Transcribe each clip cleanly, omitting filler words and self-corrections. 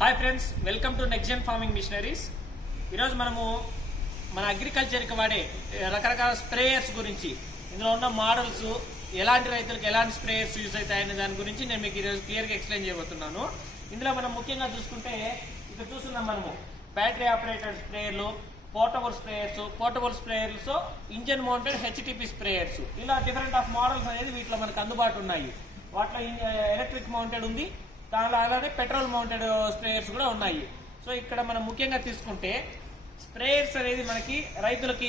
Hi friends, welcome to next gen farming missionaries. ఈరోజు మనము మన అగ్రికల్చర్కి వాడే రకరకాల స్ప్రేయర్స్ గురించి, ఇందులో ఉన్న మోడల్స్, ఎలాంటి రైతులకు ఎలాంటి స్ప్రేయర్స్ యూజ్ అవుతాయనే దాని గురించి నేను మీకు ఈరోజు క్లియర్గా ఎక్స్ప్లెయిన్ చేయబోతున్నాను. ఇందులో మనం ముఖ్యంగా చూసుకుంటే ఇక్కడ చూస్తున్నాం మనము బ్యాటరీ ఆపరేటెడ్ స్ప్రేయర్లు, portable sprayers, engine mounted HTTP sprayers, ఇలా డిఫరెంట్ ఆఫ్ మోడల్స్ అనేది వీటిలో మనకు అందుబాటు ఉన్నాయి. వాటిలో ఎలక్ట్రిక్ మౌంటెడ్ ఉంది, దానిలో అలానే పెట్రోల్ మౌంటెడ్ స్ప్రేయర్స్ కూడా ఉన్నాయి. సో ఇక్కడ మనం ముఖ్యంగా తీసుకుంటే స్ప్రేయర్స్ అనేది మనకి రైతులకి,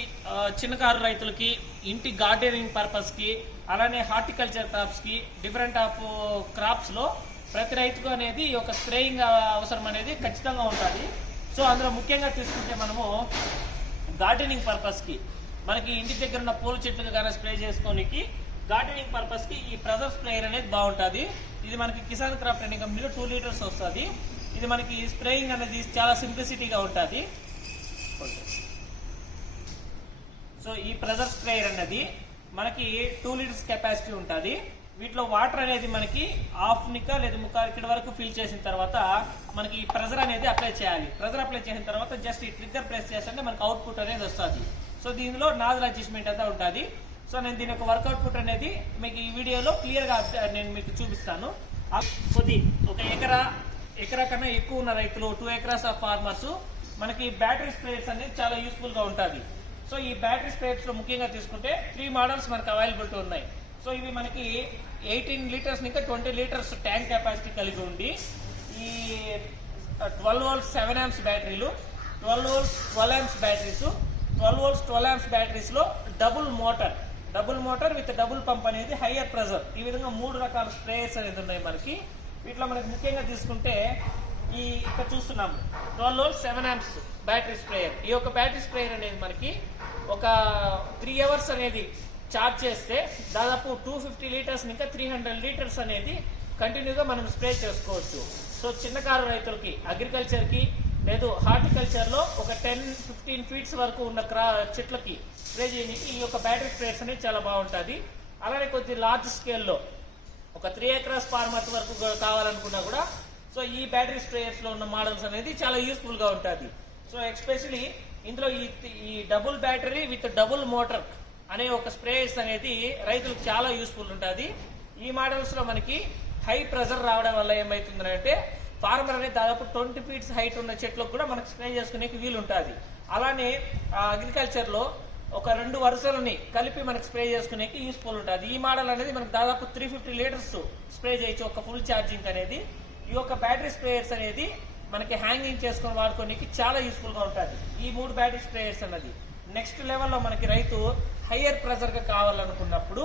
చిన్నకారు రైతులకి, ఇంటి గార్డెనింగ్ పర్పస్కి, అలానే హార్టికల్చర్ క్రాప్స్కి, డిఫరెంట్ ఆఫ్ క్రాప్స్లో ప్రతి రైతుకు అనేది ఒక స్ప్రేయింగ్ అవసరం అనేది ఖచ్చితంగా ఉంటుంది. సో అందులో ముఖ్యంగా తీసుకుంటే మనము గార్డెనింగ్ పర్పస్కి, మనకి ఇంటి దగ్గర ఉన్న పూల చెట్లకు కానీ స్ప్రే చేసుకోనికి, గార్డెనింగ్ పర్పస్కి ఈ ప్రెజర్ స్ప్రేయర్ అనేది బాగుంటుంది. ఇది మనకి కిసాన్ క్రాప్ ట్రైనింగ్ కంపెనీలో 2 లీటర్స్ వస్తుంది. ఇది మనకి స్ప్రేయింగ్ అనేది చాలా సింప్లిసిటీగా ఉంటుంది. సో ఈ ప్రెజర్ స్ప్రేయర్ అనేది మనకి 2 లీటర్స్ కెపాసిటీ ఉంటుంది. వీటిలో వాటర్ అనేది మనకి హాఫ్నికా లేదా ముక్కాలు ఇక్కడ వరకు ఫిల్ చేసిన తర్వాత మనకి ఈ ప్రెజర్ అనేది అప్లై చేయాలి. ప్రెజర్ అప్లై చేసిన తర్వాత జస్ట్ ఈ ట్రిగ్గర్ ప్రెస్ చేస్తే మనకి అవుట్పుట్ అనేది వస్తుంది. సో దీనిలో నాజల్ అడ్జస్ట్మెంట్ అంతా ఉంటుంది. సో నేను దీని యొక్క వర్కౌట్ అనేది మీకు ఈ వీడియోలో క్లియర్గా నేను మీకు చూపిస్తాను. ఒక ఎకరా కన్నా ఎక్కువ ఉన్న రైతులు, 2 acres ఆఫ్ ఫార్మర్స్, మనకి బ్యాటరీ స్ప్రేయర్స్ అనేది చాలా యూస్ఫుల్గా ఉంటుంది. సో ఈ బ్యాటరీ స్ప్రేయర్స్లో ముఖ్యంగా తీసుకుంటే 3 మోడల్స్ మనకు అవైలబిలిటీ ఉన్నాయి. సో ఇవి మనకి 18 లీటర్స్ ఇంకా 20 లీటర్స్ ట్యాంక్ కెపాసిటీ కలిగి ఉండి, ఈ 12 volts 7 amps బ్యాటరీలు, 12 volts 12 amps batteries, 12 volts 12 amps బ్యాటరీస్లో double motor with double pump అనేది హయ్యర్ ప్రెజర్, ఈ విధంగా 3 రకాల స్ప్రేయర్స్ అనేది ఉన్నాయి మనకి. వీటిలో మనకి ముఖ్యంగా తీసుకుంటే ఈ ఇక్కడ చూస్తున్నాము 12 volts 7 amps బ్యాటరీ స్ప్రేయర్. ఈ యొక్క బ్యాటరీ స్ప్రేయర్ అనేది మనకి ఒక 3 hours అనేది చార్జ్ చేస్తే దాదాపు 250 లీటర్స్ ఇంకా 300 లీటర్స్ అనేది కంటిన్యూగా మనం స్ప్రే చేసుకోవచ్చు. సో చిన్నకారు రైతులకి, అగ్రికల్చర్కి లేదు హార్టికల్చర్లో ఒక 10-15 feet వరకు ఉన్న చెట్లకి స్ప్రే చేయడానికి ఈ యొక్క బ్యాటరీ స్ప్రేయర్స్ అనేది చాలా బాగుంటుంది. అలానే కొద్ది లార్జ్ స్కేల్లో ఒక 3 acres ఫార్మర్స్ వరకు కావాలనుకున్నా కూడా సో ఈ బ్యాటరీ స్ప్రేయర్స్లో ఉన్న మోడల్స్ అనేది చాలా యూస్ఫుల్గా ఉంటుంది. సో ఎస్పెషలీ ఇందులో ఈ double battery with double motor అనే ఒక స్ప్రేయర్స్ అనేది రైతులకు చాలా యూస్ఫుల్ ఉంటుంది. ఈ మోడల్స్లో మనకి హై ప్రెజర్ రావడం వల్ల ఏమవుతుందంటే ఫార్మర్ అనేది దాదాపు 20 feet హైట్ ఉన్న చెట్లకు కూడా మనకు స్ప్రే చేసుకునే వీలు ఉంటుంది. అలానే అగ్రికల్చర్లో ఒక 2 వరుసలని కలిపి మనకు స్ప్రే చేసుకునేకి యూస్ఫుల్ ఉంటుంది. ఈ మోడల్ అనేది మనకు దాదాపు 350 లీటర్స్ స్ప్రే చేయొచ్చు ఒక ఫుల్ ఛార్జింగ్ అనేది. ఈ యొక్క బ్యాటరీ స్ప్రేయర్స్ అనేది మనకి హ్యాంగింగ్ చేసుకుని వాడుకోనికి చాలా యూస్ఫుల్గా ఉంటుంది. ఈ 3 బ్యాటరీ స్ప్రేయర్స్ అన్నది నెక్స్ట్ లెవెల్లో మనకి రైతు హయ్యర్ ప్రెజర్గా కావాలనుకున్నప్పుడు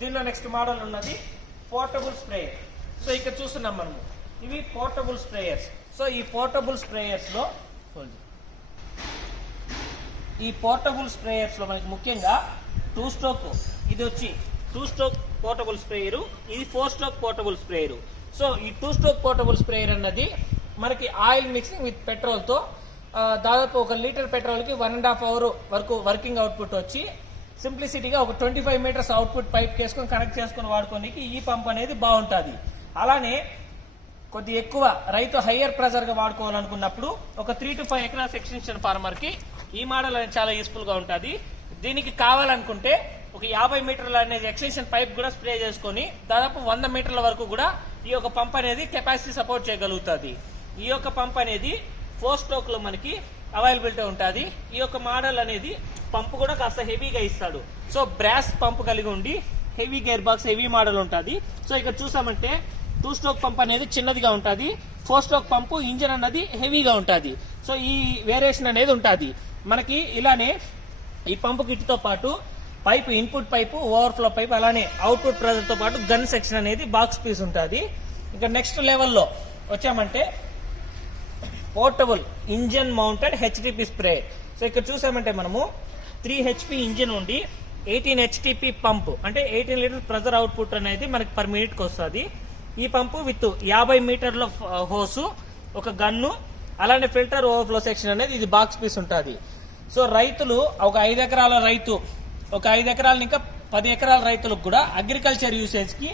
దీనిలో నెక్స్ట్ మోడల్ ఉన్నది పోర్టబుల్ స్ప్రేయర్. సో ఇక్కడ చూస్తున్నాం మనము ఇవి పోర్టబుల్ స్ప్రేయర్స్. సో ఈ పోర్టబుల్ స్ప్రేయర్స్లో మనకి ముఖ్యంగా 2 stroke, ఇది వచ్చి 2 stroke పోర్టబుల్ స్ప్రేయరు, ఇది 4 stroke పోర్టబుల్ స్ప్రేయరు. సో ఈ 2 stroke పోర్టబుల్ స్ప్రేయర్ అన్నది మనకి ఆయిల్ మిక్సింగ్ విత్ పెట్రోల్తో దాదాపు 1 లీటర్ పెట్రోల్కి 1.5 hour వరకు వర్కింగ్ అవుట్పుట్ వచ్చి సింప్లిసిటీగా ఒక 25 meters అవుట్పుట్ పైప్ వేసుకొని కనెక్ట్ చేసుకుని వాడుకోనికి ఈ పంప్ అనేది బాగుంటుంది. అలానే కొద్ది ఎక్కువ రైతు హయ్యర్ ప్రెజర్గా వాడుకోవాలనుకున్నప్పుడు ఒక 3 to 5 acres ఎక్స్టెన్షన్ ఫార్మర్కి ఈ మోడల్ అనేది చాలా యూస్ఫుల్గా ఉంటుంది. దీనికి కావాలనుకుంటే ఒక 50 మీటర్ల అనేది ఎక్స్టెన్షన్ పైప్ కూడా స్ప్రే చేసుకొని దాదాపు 100 మీటర్ల వరకు కూడా ఈ యొక్క పంప్ అనేది కెపాసిటీ సపోర్ట్ చేయగలుగుతుంది. ఈ యొక్క పంప్ అనేది 4 stroke లో మనకి అవైలబిలిటీ ఉంటుంది. ఈ యొక్క మోడల్ అనేది పంపు కూడా కాస్త హెవీగా ఇస్తాడు. సో బ్రాస్ పంపు కలిగి ఉండి heavy gear box, heavy model ఉంటుంది. సో ఇక్కడ చూసామంటే 2 stroke పంప్ అనేది చిన్నదిగా ఉంటుంది, 4 stroke పంపు ఇంజన్ అన్నది హెవీగా ఉంటుంది. సో ఈ వేరియేషన్ అనేది ఉంటుంది మనకి. ఇలానే ఈ పంపు కిట్తో పాటు pipe, input pipe, overflow pipe, అలానే అవుట్పుట్ ప్రెజర్తో పాటు గన్ సెక్షన్ అనేది బాక్స్ పీస్ ఉంటుంది. ఇంకా నెక్స్ట్ లెవెల్లో వచ్చామంటే portable engine mounted HTTP spray. So ఇక్కడ చూసామంటే మనము 3 HP ఇంజన్ ఉండి 18 HTP పంపు అంటే 18 లీటర్ ప్రెజర్ అవుట్పుట్ అనేది మనకి పర్ మినిట్కి వస్తుంది. ఈ పంపు విత్ 50 మీటర్ల హోసు, ఒక గన్ను, అలానే ఫిల్టర్, ఓవర్ఫ్లో సెక్షన్ అనేది ఇది బాక్స్ పీస్ ఉంటుంది. సో రైతులు ఒక 5 ఎకరాల రైతు, ఒక 5 ఎకరాల ఇంకా 10 ఎకరాల రైతులకు కూడా అగ్రికల్చర్ యూసేజ్కి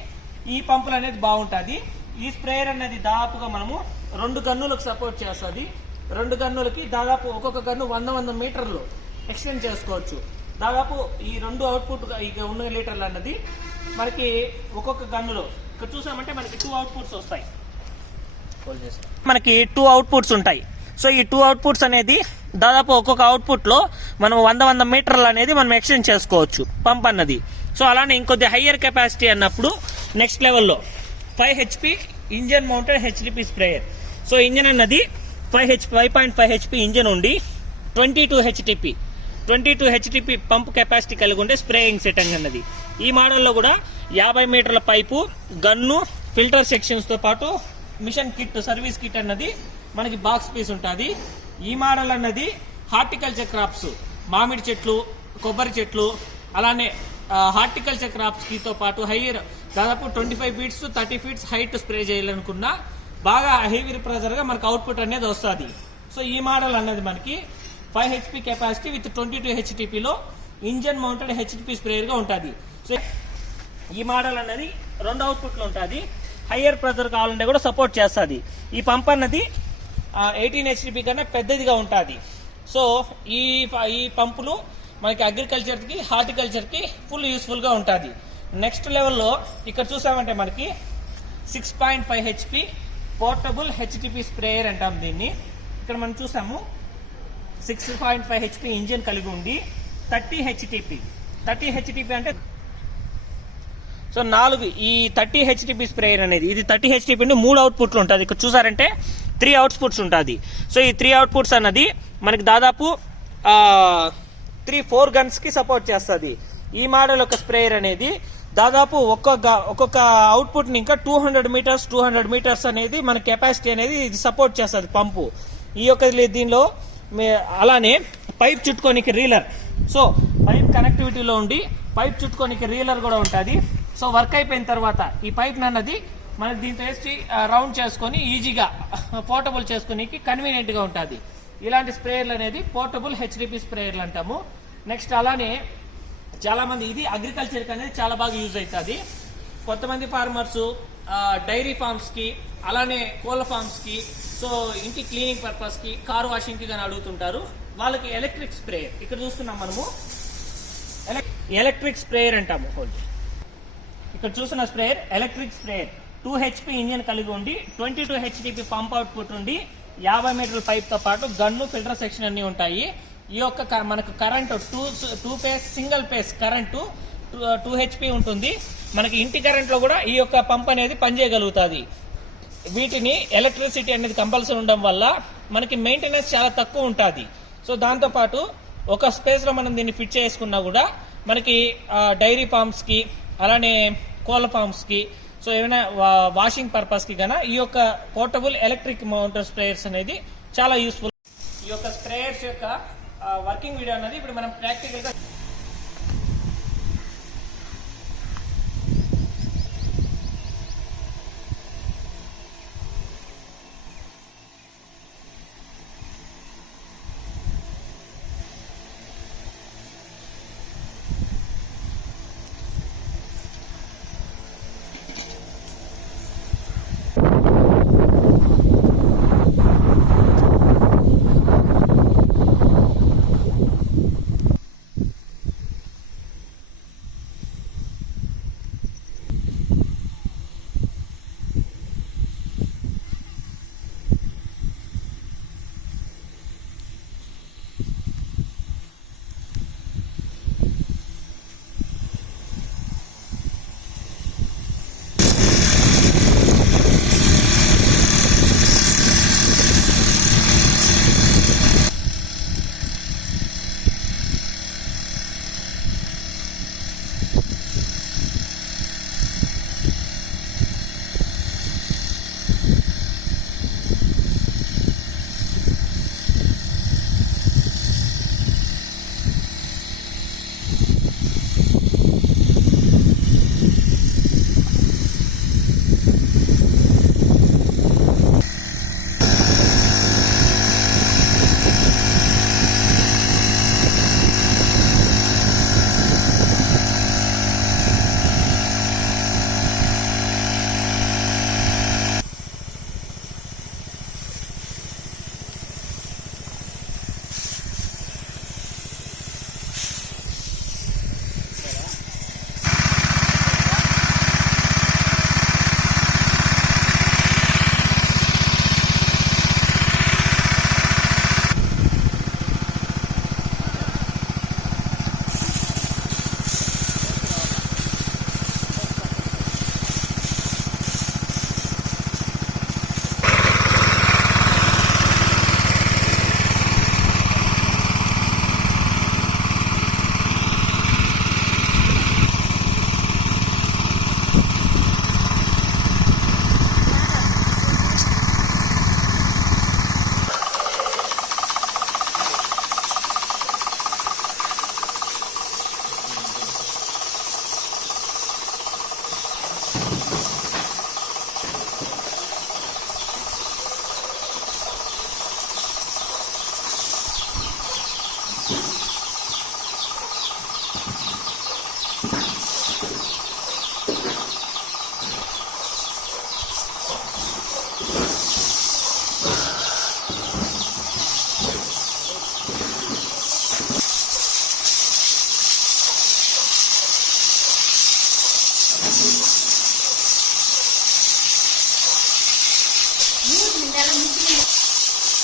ఈ పంపులు అనేది బాగుంటుంది. ఈ స్ప్రేయర్ అనేది దాదాపుగా మనము 2 గన్నులకు సపోర్ట్ చేస్తుంది. 2 గన్నులకి దాదాపు ఒక్కొక్క గన్ను 100 మీటర్లు ఎక్స్టెండ్ చేసుకోవచ్చు. దాదాపు ఈ 2 అవుట్పుట్ ఇక ఉన్న లీటర్లు అన్నది మనకి ఒక్కొక్క గన్నులో ఇక్కడ చూసామంటే మనకి 2 అవుట్పుట్స్ వస్తాయి. మనకి 2 అవుట్పుట్స్ ఉంటాయి. సో ఈ 2 అవుట్పుట్స్ అనేది దాదాపు ఒక్కొక్క అవుట్పుట్లో మనం 100 మీటర్లు అనేది మనం ఎక్స్టెండ్ చేసుకోవచ్చు పంప్ అన్నది. సో అలానే ఇంకొద్ది హయ్యర్ కెపాసిటీ అన్నప్పుడు నెక్స్ట్ లెవెల్లో 5 HP engine mounted HDP sprayer. So engine అన్నది 5.5 HP ఇంజన్ ఉండి 22 HTP పంప్ కెపాసిటీ కలిగి ఉండే స్ప్రేయింగ్ సెట్ అన్నది. ఈ మోడల్లో కూడా 50 మీటర్ల పైపు, గన్ను, ఫిల్టర్ సెక్షన్స్తో పాటు మిషన్ కిట్, సర్వీస్ కిట్ అన్నది మనకి బాక్స్ పీస్ ఉంటుంది. ఈ మోడల్ అన్నది హార్టికల్చర్ క్రాప్స్, మామిడి చెట్లు, కొబ్బరి చెట్లు, అలానే హార్టికల్చర్ క్రాప్స్ తో పాటు హైయర్ దాదాపు 25 ఫీట్స్ 30 ఫీట్స్ హైట్ స్ప్రే చేయాలనుకున్నా బాగా హెవీ ప్రెజర్ గా మనకు అవుట్పుట్ అనేది వస్తుంది. సో ఈ మోడల్ అన్నది మనకి 5 HP కెపాసిటీ విత్ 22 HTP లో ఇంజన్ మౌంటెడ్ HTP స్ప్రేయర్ గా ఉంటుంది. సో ఈ మోడల్ అన్నది 2 అవుట్పుట్ లో ఉంటుంది. హయ్యర్ ప్రెజర్ కావాలంటే కూడా సపోర్ట్ చేస్తుంది. ఈ పంప్ అన్నది 18 HTP కన్నా పెద్దదిగా ఉంటుంది. సో ఈ పంపులు మనకి అగ్రికల్చర్కి, హార్టికల్చర్కి ఫుల్ యూస్ఫుల్గా ఉంటుంది. నెక్స్ట్ లెవెల్లో ఇక్కడ చూసామంటే మనకి 6.5 HP పోర్టబుల్ HTP స్ప్రేయర్ అంటాం దీన్ని. ఇక్కడ మనం చూసాము 6.5 HP ఇంజిన్ కలిగి ఉండి 30 HTP అంటే సో 4 ఈ 30 HTP స్ప్రేయర్ అనేది ఇది 30 HTP నుండి 3 అవుట్పుట్లు ఉంటుంది. ఇక్కడ చూసారంటే 3 అవుట్పుట్స్ ఉంటుంది. సో ఈ 3 అవుట్పుట్స్ అన్నది మనకి దాదాపు 3-4 గన్స్ కి సపోర్ట్ చేస్తుంది. ఈ మోడల్ యొక్క స్ప్రేయర్ అనేది దాదాపు ఒక్కొక్క అవుట్పుట్ ని ఇంకా 200 మీటర్స్ అనేది మన కెపాసిటీ అనేది ఇది సపోర్ట్ చేస్తుంది పంపు. ఈ యొక్క దీనిలో అలానే పైప్ చుట్టుకోనికి రీలర్, సో పైప్ కనెక్టివిటీలో ఉండి పైప్ చుట్టుకోనికి రీలర్ కూడా ఉంటుంది. సో వర్క్ అయిపోయిన తర్వాత ఈ పైప్ అన్నది మనకి దీంతో వేసి రౌండ్ చేసుకొని ఈజీగా పోర్టబుల్ చేసుకోనికి కన్వీనియంట్ గా ఉంటుంది. ఇలాంటి స్ప్రేయర్లు అనేది పోర్టబుల్ HDP స్ప్రేయర్లు అంటాము. నెక్స్ట్ అలానే చాలా మంది ఇది అగ్రికల్చర్ అనేది చాలా బాగా యూజ్ అవుతుంది. కొంతమంది ఫార్మర్స్ డైరీ ఫార్మ్స్ కి, అలానే కోళ్ళ ఫార్మ్స్ కి, సో ఇంటి క్లీనింగ్ పర్పస్ కి, కార్ వాషింగ్ కి కానీ అడుగుతుంటారు. వాళ్ళకి ఎలక్ట్రిక్ స్ప్రేయర్ ఇక్కడ చూస్తున్నాం మనము, ఎలక్ట్రిక్ స్ప్రేయర్ అంటాము. ఇక్కడ చూసిన sprayer electric sprayer 2 HP engine కలిగి ఉండి 22 HTP పంప్ అవుట్పుట్ ఉండి 50 మీటర్ల పైప్ తో పాటు గన్ను, ఫిల్టర్ సెక్షన్ అన్ని ఉంటాయి. ఈ యొక్క మనకు current 2 face single phase current 2 HP ఉంటుంది. మనకి ఇంటి కరెంట్ లో కూడా ఈ యొక్క పంప్ అనేది పనిచేయగలుగుతుంది. వీటిని ఎలక్ట్రిసిటీ అనేది కంపల్సరీ ఉండడం వల్ల మనకి మెయింటెనెన్స్ చాలా తక్కువ ఉంటుంది. సో దాంతో పాటు ఒక స్పేస్ లో మనం దీన్ని ఫిట్ చేసుకున్నా కూడా మనకి డైరీ ఫార్మ్స్ కి, అలానే కోళ్ళ ఫార్మ్స్ కి, సో ఏమైనా వాషింగ్ పర్పస్ కి గానా ఈ యొక్క పోర్టబుల్ ఎలక్ట్రిక్ మౌంటర్ స్ప్రేయర్స్ అనేది చాలా యూస్ఫుల్. ఈ యొక్క స్ప్రేయర్స్ యొక్క వర్కింగ్ వీడియో అనేది ఇప్పుడు మనం ప్రాక్టికల్ గా